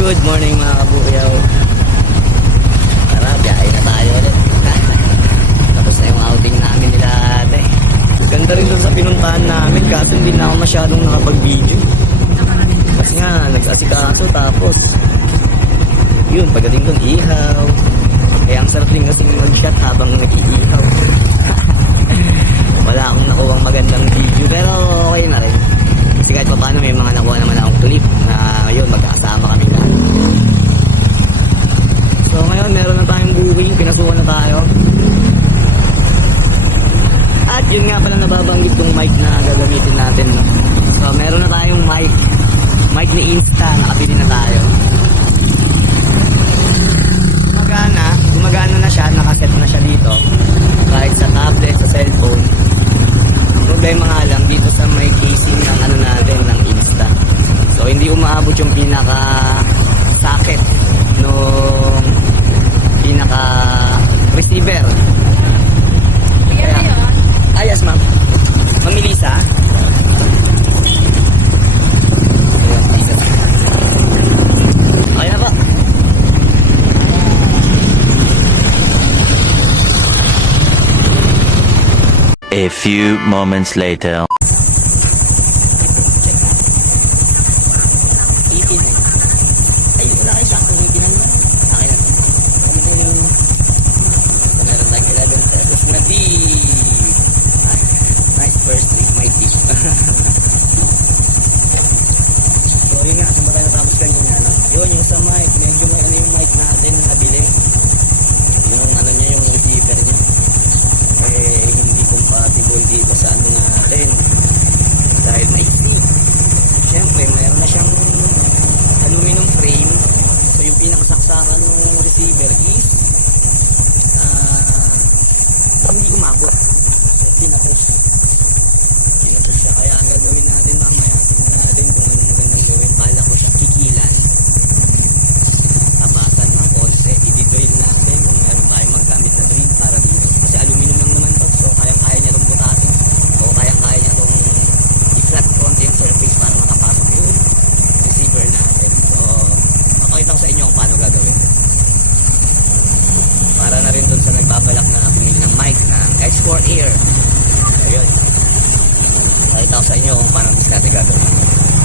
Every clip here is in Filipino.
Good morning mga kabuyaw. Tara, biyahe na tayo ulit. Tapos na yung outing namin nila ate. Ganda rin doon sa pinuntahan namin, kaso hindi na ako masyadong nakapag-video. Kasi nga, nag-asikaso tapos yun, pagdating doon, ihaw. Kaya ang sarap din kasi mag-shot habang nag-iihaw. Wala akong nakuhang magandang video, pero okay na rin. Kasi kahit pa paano may mga nakuha naman akong clip na yun, magkasama kami na. So ngayon, meron na tayong booking, pinasukan na tayo. At yun nga pala nababanggit tong mic na gagamitin natin, no? So meron na tayong mic ni Insta, nakabili na tayo. Gumagana na siya, nakaset na siya dito. Kahit sa tablet, sa cellphone. Ang problema nga lang dito sa may casing ng ano natin, ng Insta. So hindi umaabot yung pinaka socket nung pinaka receiver. Kaya, ayos ma'am. Mamilisa. Ayan po. A few moments later.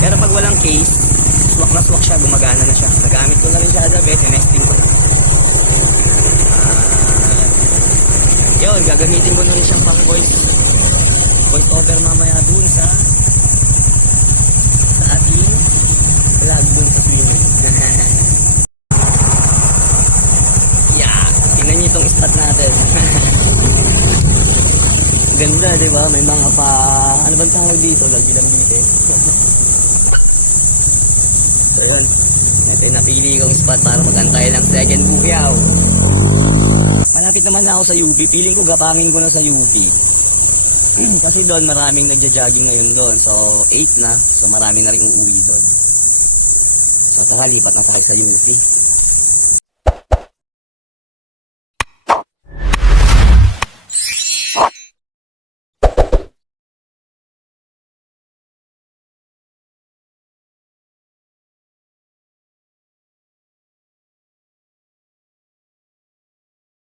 Pero pag walang case, swak na swak siya, gumagana na siya. Nagamit ko na rin siya as a bet, tinesting ko. Yun, gagamitin ko na rin siyang pang voice over mamaya dun sa ating vlog dun sa swimming. Yeah, tingnan niyo itong spot natin. Ganda, di ba? May mga ano bang tawag dito? Lagi-lang dito. So yun, ito yung napili kong spot para mag-antay ng second buyaw. Malapit naman na ako sa UP. Piling ko gapangin ko na sa UP. Kasi doon maraming nagja-jogging ngayon doon. So 8 na. So marami na rin uuwi doon. So tara, lipat na tayo sa UP.